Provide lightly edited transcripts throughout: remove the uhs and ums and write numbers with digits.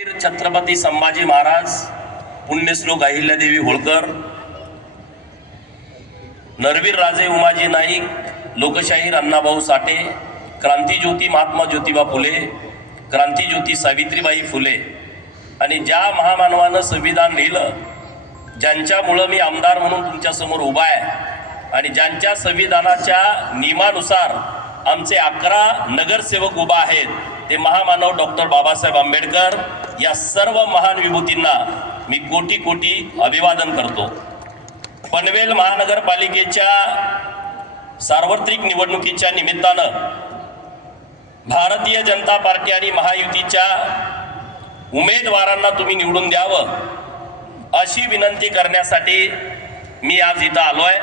छत्रपती संभाजी महाराज, पुण्यश्लोक अहिल्यादेवी होळकर, नरवीर राजे उमाजी नाईक, लोकशाहीर अण्णाभाऊ साठे, क्रांतिज्योती महात्मा ज्योतिबा फुले, क्रांतिज्योती सावित्रीबाई फुले आणि ज्या महामानवानं संविधान लिहिलं, ज्यांच्यामुळं मी आमदार म्हणून तुमच्या समोर उभा आहे आणि ज्यांच्या संविधानाच्या नियमानुसार आमचे 11 नगरसेवक उभा आहेत, ते महामानव डॉक्टर बाबासाहेब आंबेडकर या सर्व महान विभूतींना मी कोटी कोटी अभिवादन करतो। पनवेल महानगरपालिकेच्या सार्वत्रिक निवडणुकीच्या निमित्तानं भारतीय जनता पार्टी आणि महायुतीच्या उमेदवारांना तुम्ही निवडून द्यावं अशी विनंती करण्यासाठी मी आज इथं आलोय।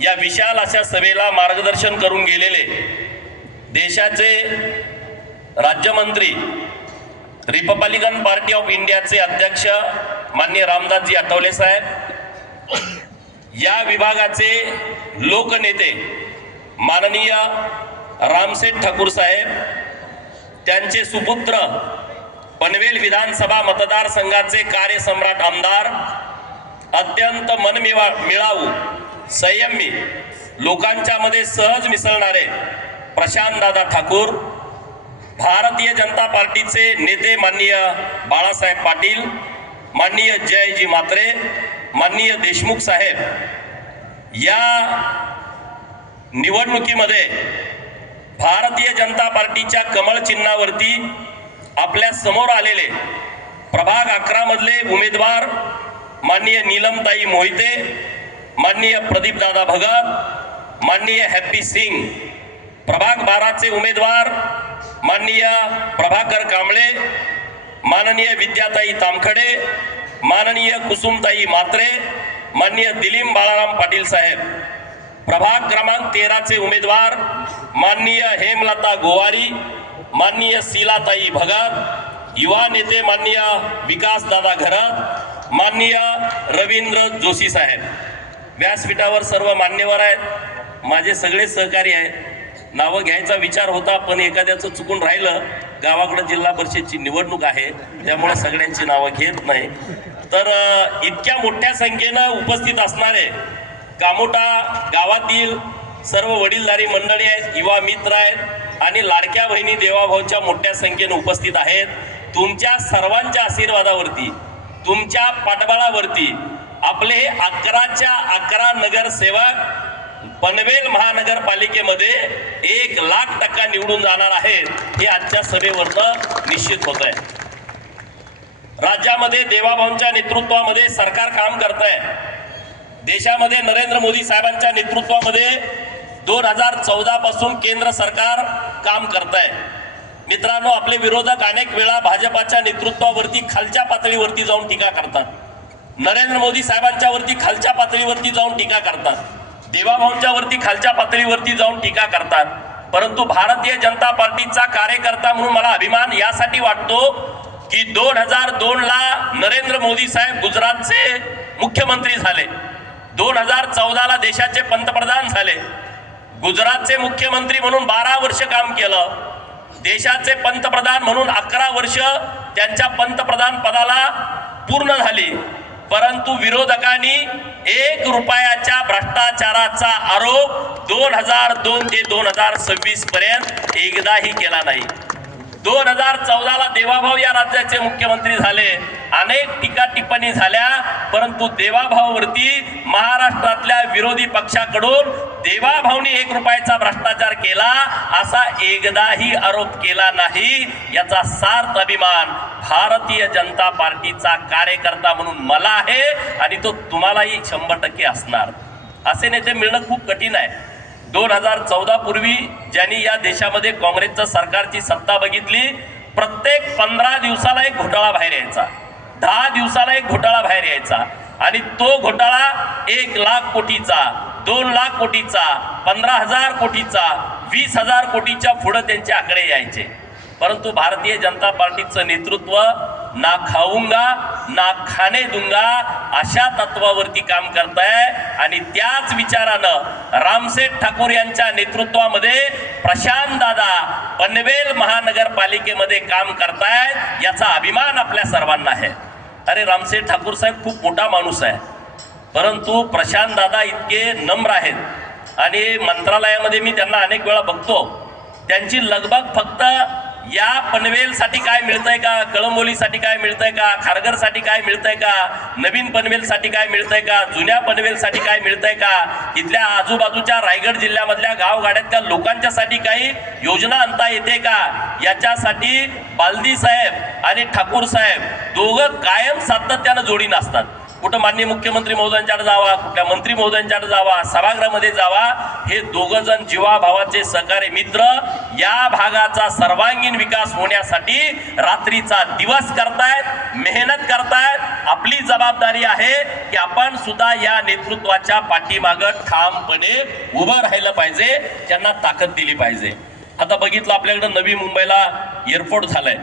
या विशाल अशा सभेला मार्गदर्शन करून गेलेले देशाचे राज्यमंत्री, रिपब्लिकन पार्टी ऑफ इंडियाचे अध्यक्ष माननीय रामदासजी आठवले साहेब, या विभागाचे लोकनेते माननीय रामसेठ ठाकूर साहेब, त्यांचे सुपुत्र पनवेल विधानसभा मतदारसंघाचे कार्यसम्राट आमदार, अत्यंत मनमिळावू, संयमी, लोकांच्या मध्ये सहज मिसळणारे प्रशांत दादा ठाकूर, भारतीय जनता पार्टीचे नेते माननीय बाळासाहेब पाटील, माननीय जयजी म्हात्रे, माननीय देशमुख साहेब, या निवडणुकीमध्ये भारतीय जनता पार्टीच्या कमळ चिन्हावरती आपल्या समोर आलेले प्रभाग 11 मधले उमेदवार माननीय नीलमताई मोहिते, माननीय प्रदीप दादा भगत, माननीय हॅप्पी सिंग, प्रभाग 12 चे उमेदवार माननीय प्रभाकर कांबळे, माननीय विद्याताई तामखडे, माननीय कुसुमताई म्हात्रे, माननीय दिलीप बाळाराम पाटील साहेब, प्रभाग क्रमांक 13 चे उमेदवार माननीय हेमलता गोवारी, माननीय शीलाताई भगत, युवा नेते माननीय विकास दादा घरत, माननीय रवींद्र जोशी साहेब। व्यासपीठावर सर्व मान्यवर आहेत, माझे सगळे सहकारी आहेत। नावं घ्यायचा विचार होता, पण एखाद्याचं चुकून राहिलं, गावाकडे जिल्हा परिषदची निवडणूक आहे, त्यामुळे सगळ्यांची नावं घेत नाही। तर इतक्या मोठ्या संख्येनं उपस्थित असणारे कामोटा गावातील सर्व वडीलधारी मंडळी आहेत, युवा मित्र आहेत आणि लाडक्या बहिणी देवाभाऊच्या मोठ्या संख्येनं उपस्थित आहेत। तुमच्या सर्वांच्या आशीर्वादावरती, तुमच्या पाठबळावरती आपले 11च्या 11 नगरसेवक पनवेल महानगरपालिकेमध्ये 1,00,000% निवडून जाणार आहेत, हे आजच्या सभेवरनं निश्चित होत आहे। राज्यामध्ये देवाभाऊंच्या नेतृत्वामध्ये सरकार काम करत आहे। देशामध्ये नरेंद्र मोदी साहेबांच्या नेतृत्वामध्ये 2014 पासून केंद्र सरकार काम करत आहे। मित्रांनो, आपले विरोधक अनेक वेळा भाजपाच्या नेतृत्वावरती खालच्या पातळीवरती जाऊन टीका करतात, नरेंद्र मोदी साहेबांच्या वरती खालच्या पातळीवरती जाऊन टीका करतात, देवाभाऊंच्या वरती खालच्या पातळीवरती जाऊन टीका करतात। परंतु भारतीय जनता पार्टीचा कार्यकर्ता म्हणून मला अभिमान यासाठी वाटतो की 2002 ला नरेंद्र मोदी साहेब गुजरातचे मुख्यमंत्री झाले, 2014 ला देशाचे पंतप्रधान झाले, गुजरातचे मुख्यमंत्री म्हणून 12 वर्ष काम केलं, देशाचे पंतप्रधान म्हणून 11 वर्ष त्यांच्या पंतप्रधान पदाला पूर्ण झाली। परंतु विरोधकांनी 1 रुपयाच्या भ्रष्टाचाराचा आरोप 2002 ते 2026 पर्यंत एकदाही केला नाही। 2014 ला देवाभाऊ या राज्याचे मुख्यमंत्री झाले, अनेक टीका टिप्पणी झाल्या, परंतु देवाभाऊवरती महाराष्ट्रातल्या विरोधी पक्षाकडून देवाभाऊंनी 1 रुपयाचा भ्रष्टाचार केला असा एकदाही आरोप केला नाही। याचा सार्थ अभिमान भारतीय जनता पार्टीचा कार्यकर्ता म्हणून मला आहे आणि तो तुम्हालाही 100% असणार। असे नेते मिळणं खूप कठीण आहे। 2014 पूर्वी ज्यांनी या देशामध्ये काँग्रेसच्या सरकारची सत्ता बघितली, प्रत्येक 15 दिवसाला एक घोटाळा बाहेर यायचा, 10 दिवसाला एक घोटाळा बाहेर यायचा आणि तो घोटाळा 1,00,000 कोटीचा, 2,00,000 कोटीचा, 15,000 कोटीचा, 20,000 कोटीच्या पुढे त्यांचे आकडे यायचे। परंतु भारतीय जनता पार्टीचं नेतृत्व ना खाऊंगा ना खाणे दूंगा अशा तत्वावरती काम करताय। आणि त्याच विचारानं रामसेठ ठाकूर यांच्या नेतृत्वामध्ये प्रशांत दादा पनवेल महानगरपालिकेमध्ये काम करतायत, याचा अभिमान आपल्या सर्वांना आहे। अरे रामसेठ ठाकूर साहेब खूप मोठा माणूस आहे, परंतु प्रशांत दादा इतके नम्र आहेत आणि मंत्रालयामध्ये मी त्यांना अनेक वेळा बघतो, त्यांची लगबग फक्त या पनवेलसाठी काय मिळतंय का, कळंबोलीसाठी काय मिळतंय का, खारघरसाठी काय मिळतंय का, नवीन पनवेलसाठी काय मिळतंय का, जुन्या पनवेलसाठी काय मिळतंय का, इथल्या आजूबाजूच्या रायगड जिल्ह्यामधल्या गावगाड्यातल्या लोकांच्यासाठी काही योजना आणता येते का, याच्यासाठी बालदी साहेब आणि ठाकूर साहेब दोघं कायम सातत्यानं जोडीनं असतात। कुठं माननीय मुख्यमंत्री महोदयांच्याकडे जावा, कुठल्या मंत्री महोदयांच्याकडे जावा, सभागृहामध्ये जावा, हे दोघं जण जीवाभावाचे सहकारी मित्र या भागाचा सर्वांगीण विकास होण्यासाठी रात्रीचा दिवस करतायत, मेहनत करतायत। आपली जबाबदारी आहे की आपण सुद्धा या नेतृत्वाच्या पाठीमागं ठामपणे उभं राहिलं पाहिजे, त्यांना ताकद दिली पाहिजे। आता बघितलं आपल्याकडे नवी मुंबईला एअरपोर्ट झालंय,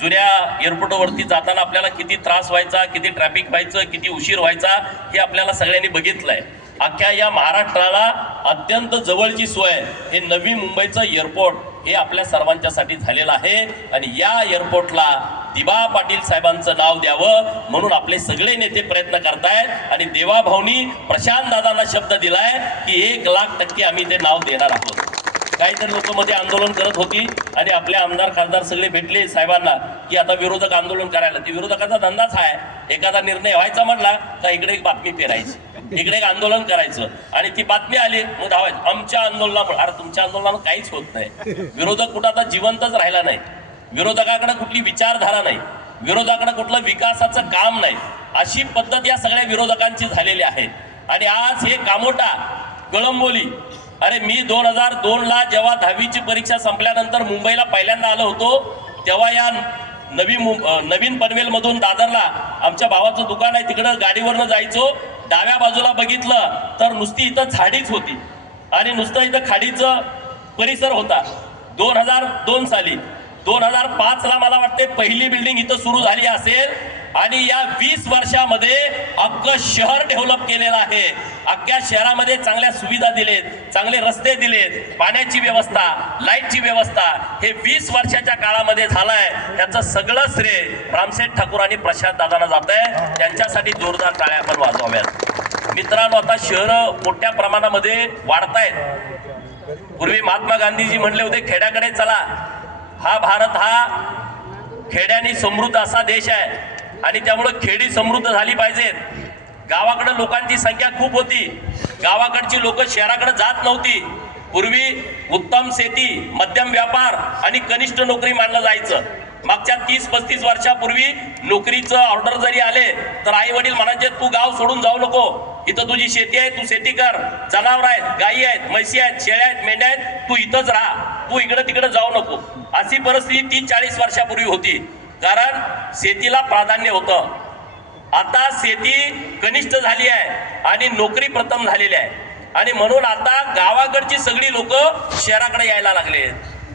जुन्या एअरपोर्टवरती जाताना आपल्याला किती त्रास व्हायचा, किती ट्रॅफिक व्हायचं, किती उशीर व्हायचा, हे आपल्याला सगळ्यांनी बघितलंय। अख्ख्या या महाराष्ट्राला अत्यंत जवळची सोय हे नवी मुंबईचं एअरपोर्ट हे आपल्या सर्वांच्यासाठी झालेलं आहे। आणि या एअरपोर्टला दिबा पाटील साहेबांचं नाव द्यावं म्हणून आपले सगळे नेते प्रयत्न करतायत आणि देवाभाऊनी प्रशांत दादांना शब्द दिलाय की 1,00,000% आम्ही ते नाव देणार आहोत। काहीतरी लोक मध्ये आंदोलन करत होती आणि आपले आमदार खासदार सगळे भेटले साहेबांना की आता विरोधक आंदोलन करायला, ती विरोधकाचा धंदाच आहे। एखादा निर्णय व्हायचा म्हटला का इकडे एक बातमी पेरायची, इकडे एक आंदोलन करायचं आणि ती बातमी आली मग धावायचं आमच्या आंदोलनामुळे। अरे तुमच्या आंदोलनानं काहीच होत नाही, विरोधक कुठं आता जिवंतच राहिला नाही, विरोधकाकडे कुठली विचारधारा नाही, विरोधकाकडे कुठलं विकासाचं काम नाही, अशी पद्धत या सगळ्या विरोधकांची झालेली आहे। आणि आज हे कामोटा कळंबोली, अरे मी 2002ला जेव्हा 10वीची परीक्षा संपल्यानंतर मुंबईला पहिल्यांदा आलो होतो, तेव्हा या नवीन पनवेलमधून दादरला आमच्या भावाचं दुकान आहे, तिकडं गाडीवरनं जायचो, डाव्या बाजूला बघितलं तर नुसती इथं झाडीच होती आणि नुसतं इथं खाडीचं परिसर होता। 2002 साली 2005ला मला वाटते पहिली बिल्डिंग इथं सुरू झाली असेल आणि या 20 वर्षामध्ये अख्खं शहर डेव्हलप केलेलं आहे। अख्ख्या शहरामध्ये चांगल्या सुविधा दिलेत, चांगले रस्ते दिलेत, पाण्याची व्यवस्था, लाईटची व्यवस्था हे 20 वर्षाच्या काळामध्ये झालंय। त्याचं सगळं श्रेय रामसेठ ठाकूर आणि प्रशांत दादांना जात आहे, त्यांच्यासाठी जोरदार टाळ्या आपण वाजवाव्यात। मित्रांनो, आता शहरं मोठ्या प्रमाणामध्ये वाढतायत। पूर्वी महात्मा गांधीजी म्हणले होते खेड्याकडे चला, हा भारत हा खेड्याने समृद्ध असा देश आहे आणि त्यामुळे खेडी समृद्ध झाली पाहिजेत। गावाकडे लोकांची संख्या खूप होती, गावाकडची लोक शहराकडे जात नव्हती। पूर्वी उत्तम शेती, मध्यम व्यापार आणि कनिष्ठ नोकरी मानलं जायचं। मागच्या 30-35 वर्षापूर्वी नोकरीचं ऑर्डर जरी आले तर आई वडील म्हणायचे तू गाव सोडून जाऊ नको, इथं तुझी शेती आहे, तू शेती कर, जनावर आहेत, गायी आहेत, म्हशी आहेत, शेळ्या आहेत, मेंढ्या आहेत, तू इथंच राहा, तू इकडं तिकडं जाऊ नको। अशी परिस्थिती 30-40 वर्षापूर्वी होती, कारण शेतीला प्राधान्य होतं। आता शेती कनिष्ठ झाली आहे आणि नोकरी प्रथम झालेली आहे आणि म्हणून आता गावाकडची सगळी लोक शहराकडे यायला लागले।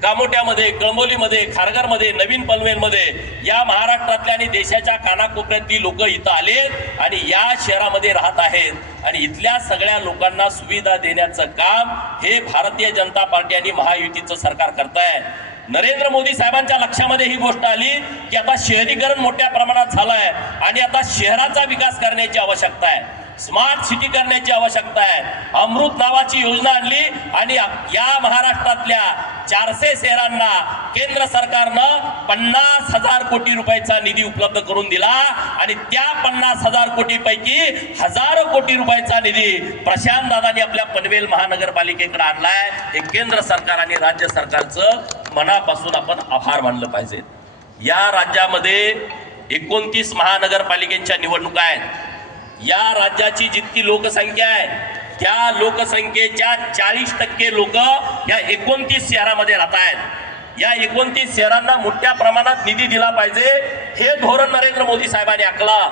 गामोट्यामध्ये, कळंबोलीमध्ये, खारघरमध्ये, नवीन पनवेलमध्ये या महाराष्ट्रातल्या आणि देशाच्या कानाकोपऱ्यातली लोक इथं आले आणि या शहरामध्ये राहत आहेत आणि इथल्या सगळ्या लोकांना सुविधा देण्याचं काम हे भारतीय जनता पार्टी आणि महायुतीचं सरकार करताय। नरेंद्र मोदी साहेबांच्या लक्षामध्ये ही गोष्ट आली की आता शहरीकरण मोठ्या प्रमाणात झालंय आणि आता शहराचा विकास करण्याची आवश्यकता आहे, स्मार्ट सिटी करण्याची आवश्यकता आहे। अमृत नावाची योजना आणली आणि या महाराष्ट्रातल्या 400 शहरांना केंद्र सरकारनं 50,000 कोटी रुपयाचा निधी उपलब्ध करून दिला आणि त्या 50,000 कोटी पैकी हजारो कोटी रुपयाचा निधी प्रशांत दादांनी आपल्या पनवेल महानगरपालिकेकडे आणलाय। हे केंद्र सरकार आणि राज्य सरकारचं मनापासून आपण आभार मानलं पाहिजे। या राज्यामध्ये 29 महानगरपालिकेच्या निवडणुका आहेत। या राज्याची जितकी लोकसंख्या आहे त्या लोकसंख्येच्या 40% लोक या 29 शहरामध्ये राहत आहेत। या 29 शहरांना मोठ्या प्रमाणात निधी दिला पाहिजे, हे धोरण नरेंद्र मोदी साहेबांनी आखलं।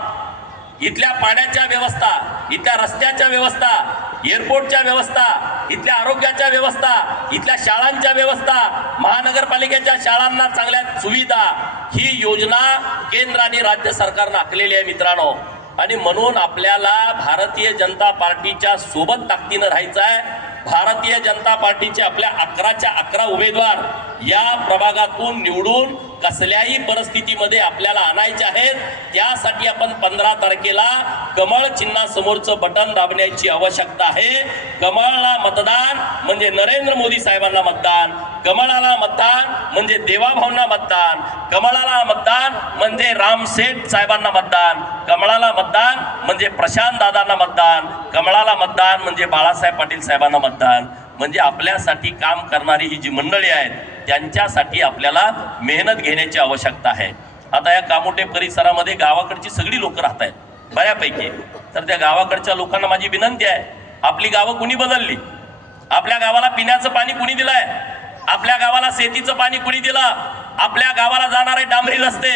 इथल्या पाण्याच्या व्यवस्था, इथल्या रस्त्याच्या व्यवस्था, एअरपोर्टच्या व्यवस्था, इथल्या आरोग्याच्या व्यवस्था, इथल्या शाळांच्या व्यवस्था, महानगरपालिकेच्या शाळांना चांगल्या सुविधा, ही योजना केंद्र आणि राज्य सरकारनं आखलेली आहे मित्रांनो. आणि म्हणून आपल्याला भारतीय जनता पार्टीच्या सोबत ताकदीनं राहायचं आहे. भारतीय जनता पार्टीचे आपल्या 11च्या 11 उमेदवार या प्रभागातून निवडून कसल्याही परिस्थितीमध्ये आपल्याला आणायचे आहेत. त्यासाठी आपण 15 तारखेला कमळ चिन्हासमोरचं बटन दाबण्याची आवश्यकता आहे. कमळला मतदान म्हणजे नरेंद्र मोदी साहेबांना मतदान, कमळाला मतदान म्हणजे देवाभाऊंना मतदान, कमळाला मतदान म्हणजे रामसेठ साहेबांना मतदान, कमळाला मतदान म्हणजे प्रशांत दादांना मतदान, कमळाला मतदान म्हणजे बाळासाहेब पाटील साहेबांना मतदान. म्हणजे आपल्यासाठी काम करणारी ही जी मंडळी आहेत त्यांच्यासाठी आपल्याला मेहनत घेण्याची आवश्यकता आहे. आता या कामोठे परिसरामध्ये गावाकडची सगळी लोक राहत आहेत बऱ्यापैकी. तर त्या गावाकडच्या लोकांना माझी विनंती आहे, आपली गावं कुणी बदलली? आपल्या गावाला पिण्याचं पाणी कुणी दिलंय? आपल्या गावाला शेतीचं पाणी कुणी दिलं? आपल्या गावाला जाणारे डांबरी रस्ते,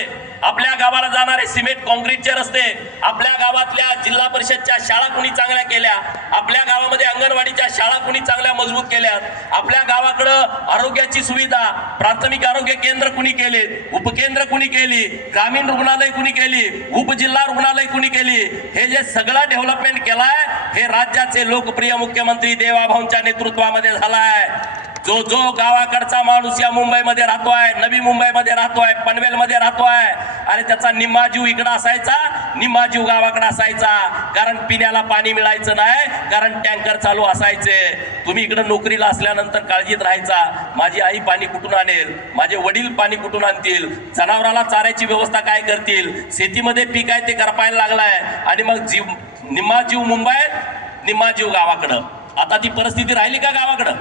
आपल्या गावाला जाणारे सिमेंट कॉन्क्रीटचे रस्ते, आपल्या गावातल्या जिल्हा परिषदच्या शाळा कुणी चांगल्या केल्या? आपल्या गावामध्ये अंगणवाडीच्या शाळा कुणी चांगल्या मजबूत केल्यात? आपल्या गावाकडं आरोग्याची सुविधा, प्राथमिक आरोग्य केंद्र कुणी केले? उपकेंद्र कुणी केली? ग्रामीण रुग्णालय कुणी केली? उपजिल्हा रुग्णालय कुणी केली? हे जे सगळं डेव्हलपमेंट केलाय हे राज्याचे लोकप्रिय मुख्यमंत्री देवाभाऊंच्या नेतृत्वामध्ये झालाय. जो गावाकडचा माणूस या मुंबईमध्ये राहतोय, नवी मुंबईमध्ये राहतोय, पनवेलमध्ये राहतोय, आणि त्याचा निम्मा जीव इकडं असायचा, निम्मा जीव गावाकडे असायचा. कारण पिण्याला पाणी मिळायचं नाही, कारण टँकर चालू असायचे. तुम्ही इकडं नोकरीला असल्यानंतर काळजीत राहायचा, माझी आई पाणी कुठून आणेल, माझे वडील पाणी कुठून आणतील, जनावराला चाऱ्याची व्यवस्था काय करतील, शेतीमध्ये पीक आहे ते करपायला लागलाय. आणि मग निम्मा जीव मुंबईत, निम्मा जीव गावाकडं. आता ती परिस्थिती राहिली का गावाकडं?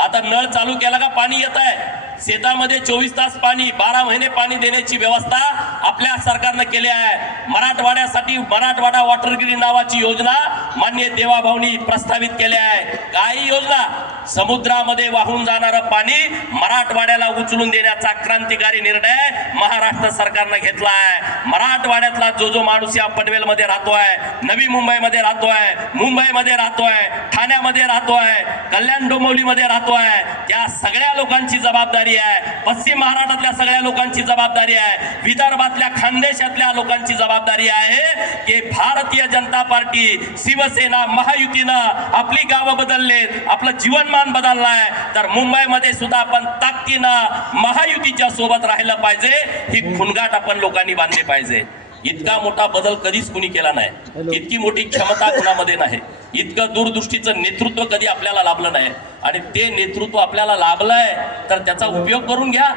आता नळ चालू केला का पाणी येत आहे. शेतामध्ये 24 तास पाणी, 12 महिने पाणी देण्याची व्यवस्था आपल्या सरकारनं केली आहे. मराठवाड्यासाठी मराठवाडा वॉटर ग्रीड नावाची योजना माननीय देवाभाऊंनी प्रस्तावित केली आहे. काही योजना, समुद्रामध्ये वाहून जाणारं पाणी मराठवाड्याला उचलून देण्याचा क्रांतिकारी निर्णय महाराष्ट्र सरकारनं घेतला आहे. मराठवाड्यातला जो माणूस या पनवेलमध्ये राहतोय, नवी मुंबईमध्ये राहतोय, मुंबईमध्ये राहतोय, ठाण्यामध्ये राहतोय, कल्याण डोंबिवलीमध्ये राहतोय, त्या सगळ्या लोकांची जबाबदारी आहे. पश्चिम महाराष्ट्रातल्या सगळ्या लोकांची जबाबदारी आहे. विदर्भातल्या खानदेशातल्या लोकांची जबाबदारी आहे की भारतीय जनता पार्टी, शिवसेना, महायुतीनं आपली गावं बदललेत, आपलं जीवनमान बदललाय. तर मुंबईमध्ये सुद्धा आपण ताकदीनं महायुतीच्या सोबत राहिलं पाहिजे. ही खुणगाठ आपण लोकांनी बांधली पाहिजे. इतका मोठा बदल कधीच कुणी केला नाही, इतकी मोठी क्षमता कुणामध्ये नाही, इतकं दूरदृष्टीचं नेतृत्व कधी आपल्याला लाभलं नाही. आणि ते नेतृत्व आपल्याला लाभलंय तर त्याचा उपयोग करून घ्या.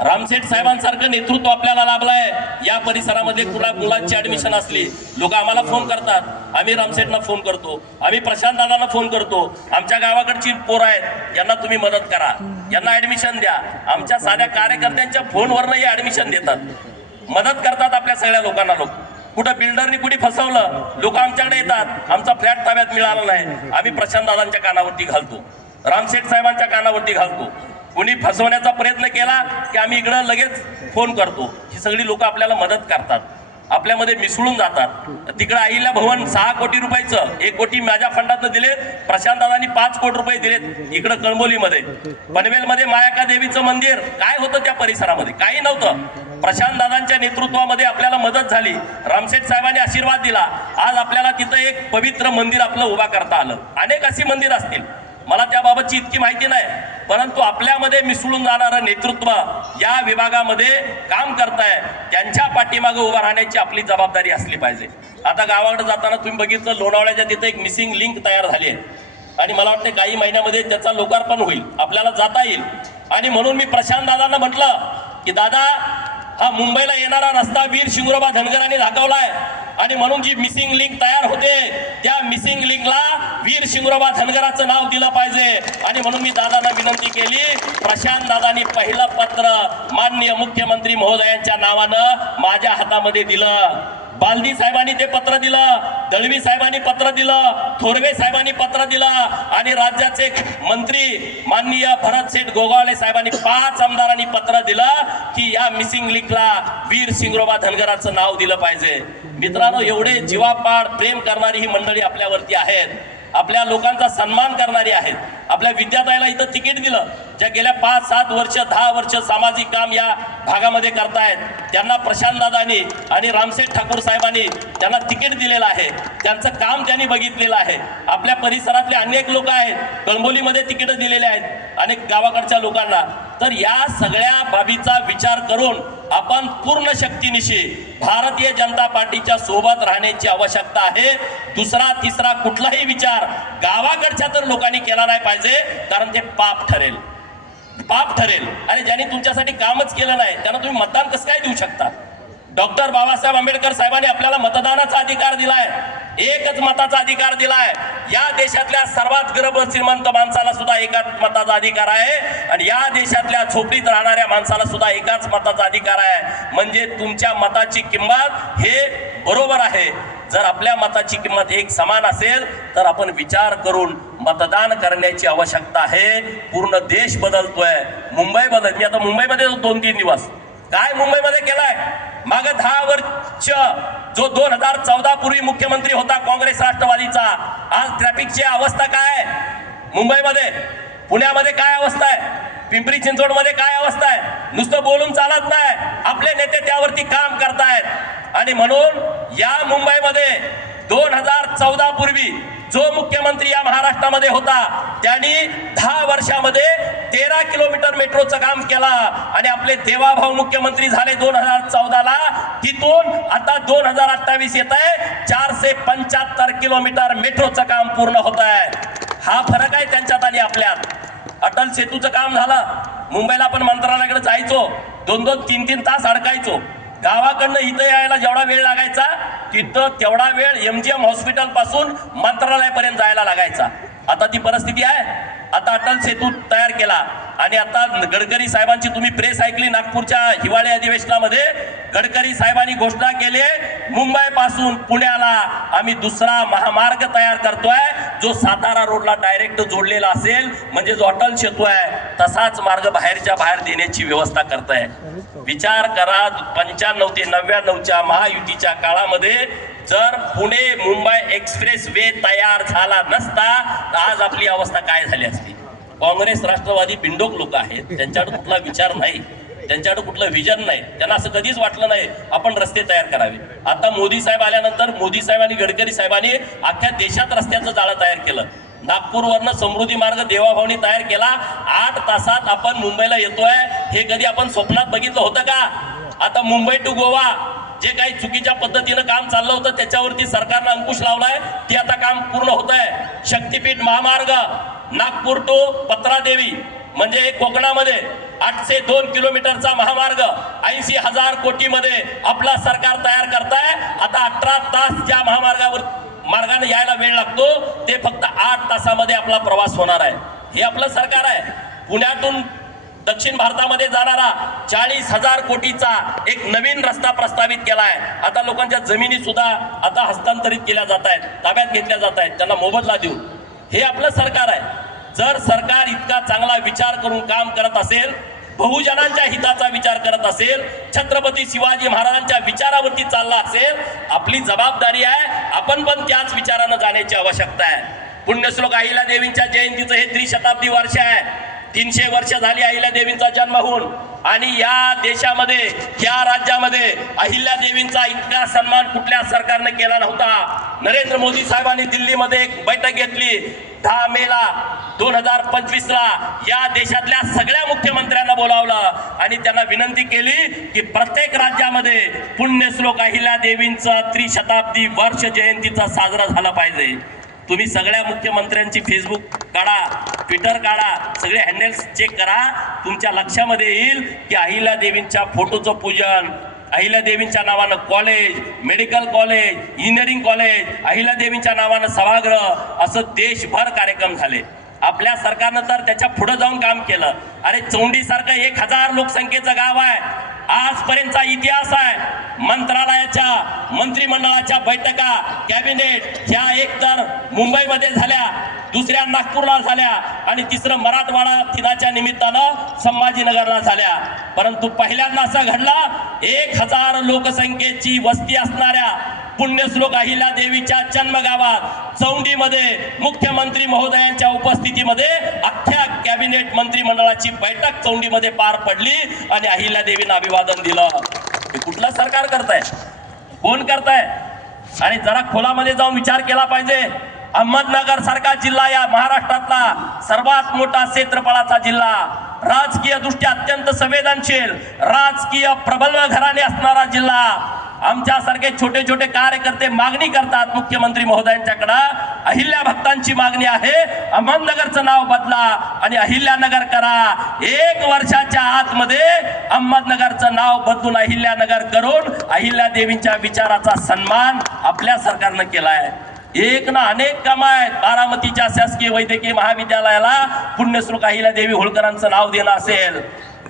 रामसेठ साहेबांसारखं नेतृत्व आपल्याला लाभलंय. या परिसरामध्ये मुलांची ऍडमिशन असली, लोक आम्हाला फोन करतात, आम्ही रामसेठना फोन करतो, आम्ही प्रशांत दादांना फोन करतो, आमच्या गावाकडची पोरं आहेत यांना तुम्ही मदत करा, यांना ऍडमिशन द्या. आमच्या साध्या कार्यकर्त्यांच्या फोनवरनंही ऍडमिशन देतात, मदत करतात आपल्या सगळ्या लोकांना. लोक कुठं बिल्डरनी कुणी फसवलं, लोक आमच्याकडे येतात, आमचा फ्लॅट ताब्यात मिळाला नाही, आम्ही प्रशांत दादांच्या कानावरती घालतो, रामसेठ साहेबांच्या कानावरती घालतो. कुणी फसवण्याचा प्रयत्न केला की आम्ही इकडं लगेच फोन करतो. ही सगळी लोक आपल्याला मदत करतात, आपल्यामध्ये मिसळून जातात. तिकडं अहिल्या भवन 6 कोटी रुपयाचं, 1 कोटी माझ्या फंडातनं दिले, प्रशांत दादांनी 5 कोटी रुपये दिलेत. इकडं कळंबोलीमध्ये, पनवेलमध्ये मायाका देवीचं मंदिर, काय होतं त्या परिसरामध्ये? काही नव्हतं. प्रशांत दादांच्या नेतृत्वामध्ये आपल्याला मदत झाली, रामसेठ साहेबांनी आशीर्वाद दिला, आज आपल्याला तिथं एक पवित्र मंदिर आपलं उभा करता आलं. अनेक अशी मंदिर असतील, मला त्याबाबतची इतकी माहिती नाही, परंतु आपल्यामध्ये मिसळून जाणारं नेतृत्व या विभागामध्ये काम करताय, त्यांच्या पाठीमागे उभं राहण्याची आपली जबाबदारी असली पाहिजे. आता गावाकडे जाताना तुम्ही बघितलं, लोणावळ्याच्या तिथे एक मिसिंग लिंक तयार झाली आहे आणि मला वाटतं काही महिन्यामध्ये त्याचा लोकार्पण होईल, आपल्याला जाता येईल. आणि म्हणून मी प्रशांत दादांना म्हटलं की दादा, हा मुंबईला येणारा रस्ता वीर शिंगोराबा धनगरांनी दाखवलाय आणि म्हणून जी मिसिंग लिंक तयार होते त्या मिसिंग लिंकला वीर शिंगोराबा धनगराचं नाव दिलं पाहिजे. आणि म्हणून मी दादांना विनंती केली, प्रशांत दादांनी पहिलं पत्र माननीय मुख्यमंत्री महोदयांच्या नावानं माझ्या हातामध्ये दिलं. बालदी साहेबांनी ते पत्र दिलं, दळवी साहेबांनी पत्र दिलं, थोरवे साहेबांनी पत्र दिलं आणि राज्याचे मंत्री माननीय भरत शेठ गोगावले साहेबांनी 5 आमदारांनी पत्र दिलं की या मिसिंग लिंकला वीर सिंगरोबा धनगराचं नाव दिलं पाहिजे. मित्रांनो, एवढे जीवापाड प्रेम करणारी ही मंडळी आपल्यावरती आहेत, आपल्या लोकांचा सन्मान करणारी आहेत. आपल्या विद्याताईला इथं तिकीट दिलं, ज्या गेल्या 5-7 वर्ष 10 वर्ष सामाजिक काम या भागामध्ये करतायत, त्यांना प्रशांत दादांनी आणि रामसेठ ठाकूर साहेबांनी त्यांना तिकीट दिलेलं आहे. त्यांचं काम त्यांनी बघितलेलं आहे. आपल्या परिसरातले अनेक लोक आहेत, कळंबोलीमध्ये तिकीट दिलेले आहेत अनेक गावाकडच्या लोकांना. तर या सगळ्या बाबीचा विचार करून आपण पूर्ण शक्तीनिशी भारतीय जनता पार्टीच्या सोबत राहण्याची आवश्यकता आहे. दुसरा तिसरा कुठलाही विचार गावाकडच्या तर लोकांनी केला नाही पाहिजे, कारण ते पाप ठरेल, पाप ठरेल. आणि ज्यांनी तुमच्यासाठी कामच केलं नाही त्यांना तुम्ही मतदान कसं काय देऊ शकता? डॉक्टर बाबासाहेब आंबेडकर साहेबांनी आपल्याला मतदानाचा अधिकार दिलाय, एकच मताचा अधिकार दिलाय. या देशातल्या सर्वात गरीब श्रीमंत माणसाला सुद्धा एकाच मताचा अधिकार आहे आणि या देशातल्या झोपडीत राहणाऱ्या माणसाला सुद्धा एकाच मताचा अधिकार आहे. म्हणजे तुमच्या मताची किंमत हे बरोबर आहे. जर आपल्या मताची किंमत एक समान असेल तर आपण विचार करून मतदान करण्याची आवश्यकता आहे. पूर्ण देश बदलतोय, मुंबई बदल. मी आता मुंबईमध्ये 2-3 दिवस काय मुंबईमध्ये केलाय? मागे 10 वर्ष जो 2014 पूर्वी मुख्यमंत्री होता काँग्रेस राष्ट्रवादीचा, आज ट्रॅफिकची अवस्था काय आहे मुंबईमध्ये? पुण्यामध्ये काय अवस्था आहे? पिंपरी चिंचवडमध्ये काय अवस्था आहे? नुसतं बोलून चालत नाही, आपले नेते त्यावरती काम करतायत. आणि म्हणून या मुंबईमध्ये 2014 पूर्वी जो मुख्यमंत्री या महाराष्ट्रामध्ये होता त्यांनी 10 वर्षामध्ये 13 किलोमीटर मेट्रोचं काम केला आणि आपले देवाभाऊ मुख्यमंत्री झाले 2014ला. तिथून आता 2028 येत आहे, 475 किलोमीटर मेट्रोचं काम पूर्ण होत आहे. हा फरक आहे त्यांच्यात आणि आपल्यात. अटल सेतूचं काम झालं, मुंबईला आपण मंत्रालयाकडे जायचो, 2-2, 3-3 तास अडकायचो. गावाकडनं इथं यायला जेवढा वेळ लागायचा तिथं तेवढा वेळ MGM हॉस्पिटल पासून मंत्रालयापर्यंत जायला लागायचा. आता ती परिस्थिती आहे. आता अटल सेतू तयार केला आणि आता गडकरी साहेबांची तुम्ही प्रेस ऐकली नागपूरच्या हिवाळी अधिवेशनामध्ये. गडकरी साहेबांनी घोषणा केली, मुंबई पासून पुण्याला आम्ही दुसरा महामार्ग तयार करतोय जो सातारा रोडला डायरेक्ट जोडलेला असेल. म्हणजे जो अटल सेतू आहे तसाच मार्ग बाहेरच्या बाहेर देण्याची व्यवस्था करताय. विचार करा, 95 ते 99च्या महायुतीच्या काळामध्ये जर पुणे मुंबई एक्सप्रेस वे तयार झाला नसता तर आज आपली अवस्था काय झाली असती? काँग्रेस राष्ट्रवादी बिंडोक लोक आहेत, त्यांच्याकडे कुठला विचार नाही, त्यांच्याकडे कुठलं विजन नाही. त्यांना असं कधीच वाटलं नाही आपण रस्ते तयार करावे. आता मोदी साहेब आल्यानंतर मोदी साहेब आणि गडकरी साहेबांनी अख्ख्या देशात रस्त्याचं जाळं तयार केलं. नागपूरवरनं समृद्धी मार्ग देवाभाऊनी तयार केला. 8 तासात आपण मुंबईला येतोय. हे कधी आपण स्वप्नात बघितलं होतं का? आता मुंबई टू गोवा जे काही चुकीच्या पद्धतीनं काम चाललं होतं त्याच्यावरती सरकारनं अंकुश लावलाय, ते आता काम पूर्ण होत आहे. शक्तीपीठ महामार्ग नागपूर टू पत्रादेवी म्हणजे कोकणामध्ये 802 किलोमीटरचा महामार्ग 80,000 कोटीमध्ये आपला सरकार तयार करताय. आता 18 तास ज्या मार्गाने यायला वेळ लागतो ते फक्त 8 तासामध्ये आपला प्रवास होणार आहे. हे आपलं सरकार आहे. पुण्यातून दक्षिण भारतामध्ये जाणारा 40,000 कोटीचा एक नवीन रस्ता प्रस्तावित केला आहे. आता लोकांच्या जमिनी सुद्धा आता हस्तांतरित केल्या जात आहेत, ताब्यात घेतल्या जात आहेत, त्यांना मोबदला देऊन. हे आपलं सरकार आहे. जर सरकार इतका चांगला विचार करून काम करत असेल, बहुजनांच्या हिताचा विचार करत असेल, छत्रपती शिवाजी महाराजांच्या विचारावरती चालला असेल, आपली जबाबदारी आहे आपण पण त्याच विचारानं जाण्याची आवश्यकता आहे. पुण्यश्लोक अहिल्यादेवींच्या जयंतीचं हे त्रिशताब्दी वर्ष आहे. 300 वर्ष झाली अहिल्यादेवींचा जन्म होऊन आणि या देशामध्ये या राज्यामध्ये अहिल्यादेवींचा इतका सन्मान कुठल्या सरकारने केला नव्हता. नरेंद्र मोदी साहेबांनी दिल्लीमध्ये एक बैठक घेतली 10 मेला 2025ला. या देशातल्या सगळ्या मुख्यमंत्र्यांना बोलावलं आणि त्यांना विनंती केली की प्रत्येक राज्यामध्ये पुण्यश्लोक अहिल्यादेवींचा त्रिशताब्दी वर्ष जयंतीचा साजरा झाला पाहिजे. तुम्ही सगळ्या मुख्यमंत्र्यांची फेसबुक काढा, ट्विटर काढा, सगळे हँडल्स चेक करा. तुमच्या लक्षामध्ये येईल की अहिल्यादेवींच्या फोटोचं पूजन, अहिल्यादेवींच्या नावानं college, medical college, engineering college, अहिल्यादेवींच्या नावानं सभागृह, असं देशभर कार्यक्रम झाले. आपल्या सरकारनं तर त्याच्या पुढे जाऊन काम केलं. अरे चौंडीसारखं 1000 लोकसंख्येचं गाव आहे, आजपर्यंतचा इतिहास आहे. मंत्रालयाच्या मंत्रिमंडळाच्या बैठका कॅबिनेट ह्या एक तर मुंबईमध्ये झाल्या, दुसऱ्या नागपूरला झाल्या आणि तिसरं मराठवाडा दिनाच्या निमित्तानं संभाजीनगरला झाल्या. परंतु पहिल्यांदा असं घडलं 1000 लोकसंख्येची वस्ती असणाऱ्या पुण्यश्लोक अहिल्या देवीच्या जन्मगावात चौंडीमध्ये मुख्यमंत्री महोदयांच्या उपस्थितीमध्ये अख्ख्या कॅबिनेट मंत्रिमंडळाची बैठक चौंडीमध्ये पार पडली आणि अहिल्या देवींना अभिवादन दिलं. हे कुठलं सरकार करताय, कोण करताय? आणि जरा खोलामध्ये जाऊन विचार केला पाहिजे. अहमदनगर सारखा जिल्हा या महाराष्ट्रातला सर्वात मोठा क्षेत्रफळाचा जिल्हा, राजकीय दृष्ट्या अत्यंत संवेदनशील, राजकीय प्रबल घराणे असणारा जिल्हा. आमच्यासारखे छोटे छोटे कार्यकर्ते मागणी करतात मुख्यमंत्री महोदयांच्याकडे. अहिल्या भक्तांची मागणी आहे, अहमदनगरचं नाव बदला आणि अहिल्यानगर करा. 1 वर्षाच्या आतमध्ये अहमदनगरचं नाव बदलून अहिल्यानगर करून अहिल्या देवींच्या विचाराचा सन्मान आपल्या सरकारनं केलाय. एक ना अनेक कामं आहेत. बारामतीच्या शासकीय वैद्यकीय महाविद्यालयाला पुण्यश्लोक अहिल्या देवी होळकरांचं नाव देणं असेल,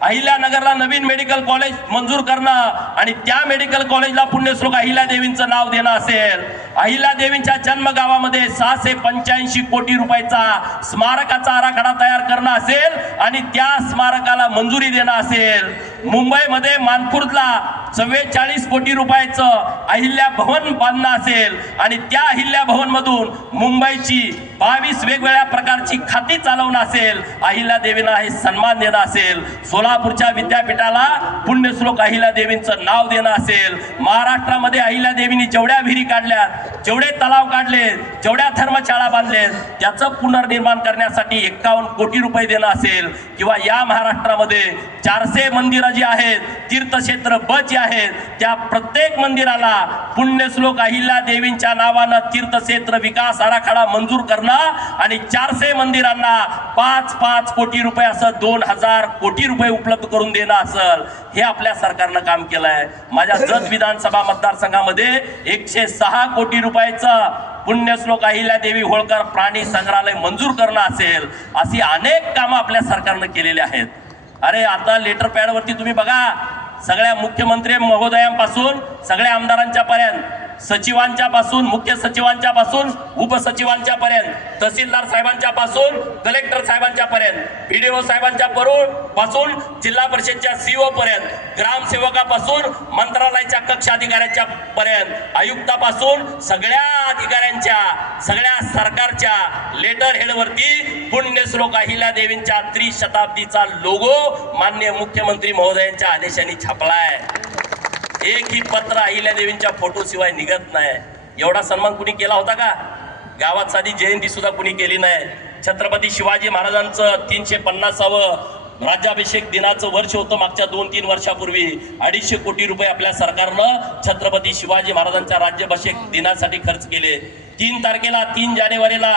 अहिल्यानगरला नवीन मेडिकल कॉलेज मंजूर करणं आणि त्या मेडिकल कॉलेजला पुण्यश्लोक अहिल्या देवींचं नाव देणं असेल, अहिल्या देवींच्या जन्मगावामध्ये 685 कोटी रुपयाचा स्मारकाचा आराखडा तयार करणं असेल आणि त्या स्मारकाला मंजुरी देणं असेल, मुंबईमध्ये मानखुर्दला 44 कोटी रुपयाचं अहिल्या भवन बांधणं असेल आणि त्या अहिल्या भवन मधून मुंबईची 22 वेगवेगळ्या प्रकारची खाती चालवणं असेल, अहिल्या देवींना हे सन्मान देणं असेल, सोलापूरच्या विद्यापीठाला पुण्यश्लोक अहिल्या देवींचं नाव देणं असेल, महाराष्ट्रामध्ये अहिल्या देवींनी जेवढ्या विहिरी काढल्यात, जेवढे तलाव काढले, जेवढ्या धर्मशाळा बांधलेत त्याचं पुनर्निर्माण करण्यासाठी 51 कोटी रुपये देणं असेल, किंवा या महाराष्ट्रामध्ये 400 मंदिरं जी आहेत, तीर्थक्षेत्र बच आहेत, त्या प्रत्येक मंदिराला पुण्यश्लोक अहिल्या देवींच्या नावानं तीर्थक्षेत्र विकास आराखडा मंजूर करणं आणि 400 मंदिरांना 5-5 कोटी रुपये असं 2000 कोटी रुपये उपलब्ध करून देणं असेल, हे आपल्या सरकारनं काम केलंय. माझ्या जत विधानसभा मतदारसंघामध्ये 106 कोटी रुपयाचं पुण्यश्लोक अहिल्या देवी होळकर प्राणी संग्रहालय मंजूर करणं असेल, अशी अनेक कामं आपल्या सरकारनं केलेली आहेत. अरे आता लेटर पॅड वरती तुम्ही बघा, सगळ्या मुख्यमंत्री महोदयांपासून सगळ्या आमदारांच्या पर्यंत, सचिवांच्या पासून, मुख्य सचिवांच्या पासून उपसचिवांच्या पर्यंत, तहसीलदार साहेबांच्या पासून कलेक्टर साहेबांच्या पर्यंत, पीडीओ साहेबांच्या पासून जिल्हा परिषदच्या सीओ पर्यंत, ग्रामसेवकापासून मंत्रालयाच्या कक्ष अधिकाऱ्यांच्या पर्यंत, आयुक्तापासून सगळ्या अधिकाऱ्यांच्या, सगळ्या सरकारच्या लेटर हेडवरती पुण्यश्लोक अहिल्या देवींच्या त्रिशताब्दीचा लोगो माननीय मुख्यमंत्री महोदयांच्या आदेशाने छापलाय. एकही पत्र अहिल्या देवींच्या फोटो शिवाय निघत नाही. एवढा सन्मान कुणी केला होता का? गावात साधी जयंती सुद्धा कुणी केली नाही. छत्रपती शिवाजी महाराजांचं 350व राज्याभिषेक दिनाचं वर्ष होतं मागच्या 2-3 वर्षापूर्वी. 250 कोटी रुपये आपल्या सरकारनं छत्रपती शिवाजी महाराजांच्या राज्याभिषेक दिनासाठी खर्च केले. 3 तारखेला 3 जानेवारीला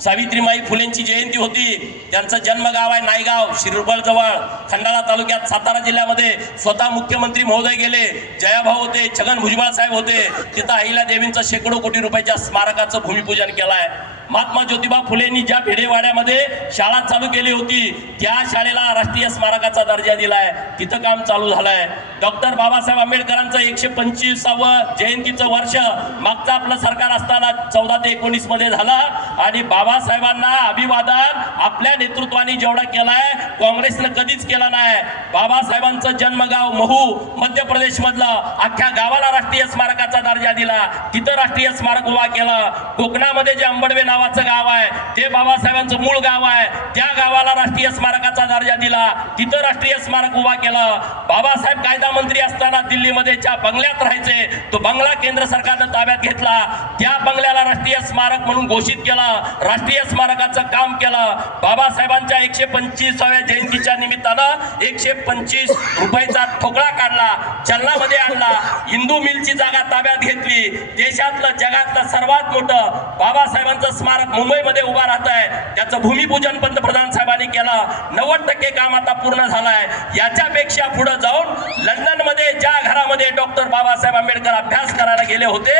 सावित्रीबाई फुलेंची जयंती होती. त्यांचं जन्मगाव आहे नायगाव, शिरवळ जवळ, खंडाळा तालुक्यात, सातारा जिल्ह्यामध्ये. स्वतः मुख्यमंत्री महोदय गेले, जयाभाऊ होते, छगन भुजबळ साहेब होते. तिथं अहिल्या देवींचं शेकडो कोटी रुपयाच्या स्मारकाचं भूमिपूजन केलंय. महात्मा ज्योतिबा फुलेंनी ज्या भिडेवाड्यामध्ये शाळा चालू केली होती त्या शाळेला राष्ट्रीय स्मारकाचा दर्जा दिलाय, तिथं काम चालू झालंय. डॉक्टर बाबासाहेब आंबेडकरांचं 125वं जयंतीचं वर्ष मागचं आपलं सरकार असताना 14 ते 19 मध्ये झालं आणि बाबासाहेबांना अभिवादन आपल्या नेतृत्वाने जेवढा केलाय काँग्रेसनं कधीच केला नाही. बाबासाहेबांचं जन्मगाव महू मध्य प्रदेश मधलं, अख्ख्या गावाला राष्ट्रीय स्मारकाचा दर्जा दिला, तिथं राष्ट्रीय स्मारक उभा केलं. कोकणामध्ये जे अंबडवे नावाचं गाव आहे ते बाबासाहेबांचं मूळ गाव आहे, त्या गावाला राष्ट्रीय स्मारकाचा दर्जा दिला, तिथं राष्ट्रीय स्मारक उभा केलं. बाबासाहेब कायदा मंत्री असताना दिल्लीमध्ये ज्या बंगल्यात राहायचे तो बंगला केंद्र सरकारनं ताब्यात घेतला, त्या बंगल्याला राष्ट्रीय स्मारक म्हणून घोषित केलं, राष्ट्रीय स्मारकाचं काम केलं. बाबासाहेबांच्या 125व्या जयंतीच्या निमित्तानं 125 रुपयाचा ठोकळा काढला, चलनामध्ये आणला, हिंदू मिलची जागा ताब्यात घेतली. देशातलं जगातलं सर्वात मोठं बाबासाहेबांचं स्मारक मुंबईमध्ये उभा राहत आहे, त्याचं भूमिपूजन पंतप्रधान साहेबांनी केलं. 90% काम आता पूर्ण झालंय. याच्यापेक्षा पुढे जाऊन लंडन मध्ये ज्या घरामध्ये डॉक्टर बाबासाहेब आंबेडकर अभ्यास करायला गेले होते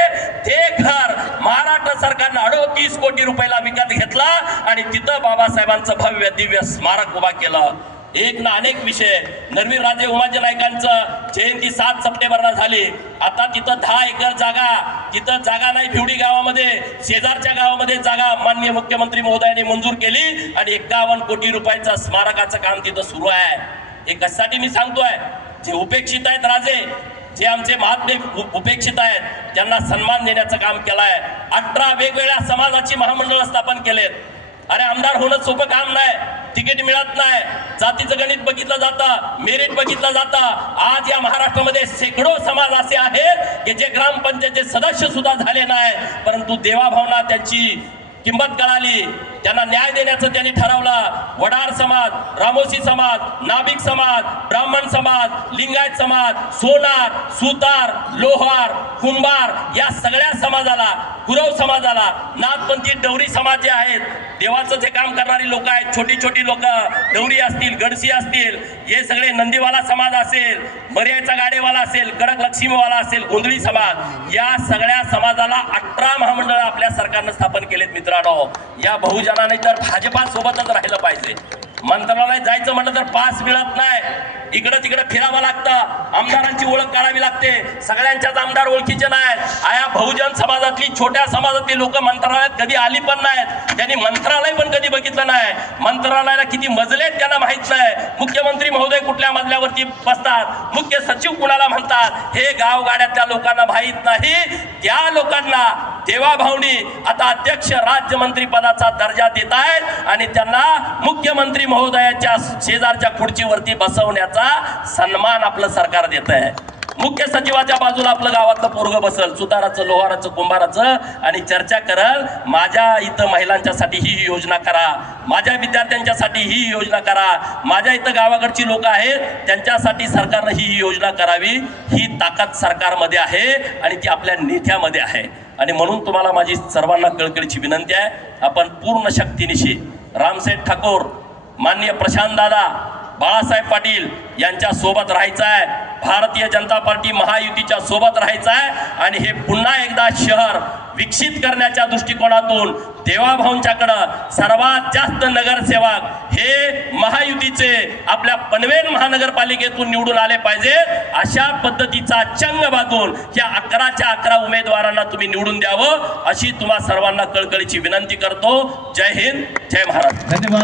ते घर महाराष्ट्र सरकारनं 38 कोटी रुपयाला विकत घेतला आणि तिथं बाबासाहेबांचं भव्य दिव्य स्मारक उभा केलं. एक ना अनेक विषय. नरवीर राजे उमाजी नाईकांचं जयंती 7 सप्टेंबरला झाली. आता तिथं 10 एकर जागा, तिथं जागा नाही भिवडी गावामध्ये, शेजारच्या गावामध्ये जागा माननीय मुख्यमंत्री महोदयांनी मंजूर केली आणि 51 कोटी रुपयाचं स्मारकाचं काम तिथं सुरू आहे. हे कशासाठी मी सांगतोय, जे उपेक्षित आहेत राजे, जे आमचे महात्मे उपेक्षित आहेत, त्यांना सन्मान देण्याचं काम केलंय. 18 वेगवेगळ्या समाजाची महामंडळ स्थापन केलेत. अरे आमदार होणं सोपं काम नाही, तिकीट मिळत नाही, जातीचं गणित बघितलं जातं, मेरिट बघितलं जातं. आज या महाराष्ट्रामध्ये शेकडो समाज असे आहेत की जे ग्रामपंचायतचे सदस्य सुद्धा झाले नाही, परंतु देवाभावना त्यांची किंमत कळाली, त्यांना न्याय देण्याचं त्यांनी ठरवलं. वडार समाज, रामोशी समाज, नाभिक समाज, ब्राह्मण समाज, लिंगायत समाज, सोनार, सुतार, लोहार, कुंभार या सगळ्या समाजाला, कुरव समाजाला, नाथपंथी डवरी समाज जे आहेत, देवाचं जे काम करणारी लोक आहेत, छोटी छोटी लोक, डवरी असतील, गडसी असतील, हे सगळे, नंदीवाला समाज असेल, मर्याचा गाडेवाला असेल, कडक लक्ष्मीवाला असेल, गोंधळी समाज, या सगळ्या समाजाला 18 महामंडळ आपल्या सरकारनं स्थापन केलेत. मित्रांनो, या बहुजनाने तर भाजपा सोबतच राहिलं पाहिजे. मंत्रालयात जायचं म्हटलं तर पास मिळत नाही, इकडं तिकडं फिरावं लागतं, आमदारांची ओळख काढावी लागते, सगळ्यांच्याच आमदार ओळखीचे नाहीत. आया बहुजन समाजातली, छोट्या समाजातली लोक मंत्रालयात कधी आली पण नाहीत, त्यांनी मंत्रालय पण कधी बघितलं नाही, मंत्रालयाला किती मजले आहेत त्यांना माहित नाही, मुख्यमंत्री महोदय कुठल्या मजल्यावरती बसतात, मुख्य सचिव कुणाला म्हणतात, हे गावगाड्यातल्या लोकांना माहित नाही. त्या लोकांना देवाभावनी आता अध्यक्ष राज्यमंत्री पदाचा दर्जा देत आहेत आणि त्यांना मुख्यमंत्री महोदयाच्या शेजारच्या खुर्चीवरती बसवण्याचा सन्मान आपलं सरकार देत आहे. मुख्य सचिवाच्या बाजूला आपलं गावातलं पोरग बसल, सुताराचं, लोहाराचं, कुंभाराचं, आणि चर्चा करल, माझ्या इथं महिलांच्यासाठी ही योजना करा, माझ्या विद्यार्थ्यांच्यासाठी ही योजना करा, माझ्या इथं गावाकडची लोक आहेत त्यांच्यासाठी सरकारनं ही योजना करावी. ही ताकद सरकारमध्ये आहे आणि ती आपल्या नेत्यामध्ये आहे. आणि म्हणून तुम्हाला माझी सर्वांना कळकळीची विनंती आहे, आपण पूर्ण शक्तीनिशी रामसेठ ठाकूर, माननीय प्रशांत दादा, बाळासाहेब पाटील यांच्या सोबत राहायचं आहे, भारतीय जनता पार्टी महायुतीच्या सोबत राहायचं आहे आणि हे पुन्हा एकदा शहर विकसित करण्याच्या दृष्टिकोनातून देवाभाऊंच्याकडं सर्वात जास्त नगरसेवक हे महायुतीचे आपल्या पनवेल महानगरपालिकेतून निवडून आले पाहिजेत. अशा पद्धतीचा चंग बांधून या 11च्या 11 उमेदवारांना तुम्ही निवडून द्यावं, अशी तुम्हा सर्वांना कळकळीची विनंती करतो. जय हिंद, जय महाराष्ट्र. धन्यवाद.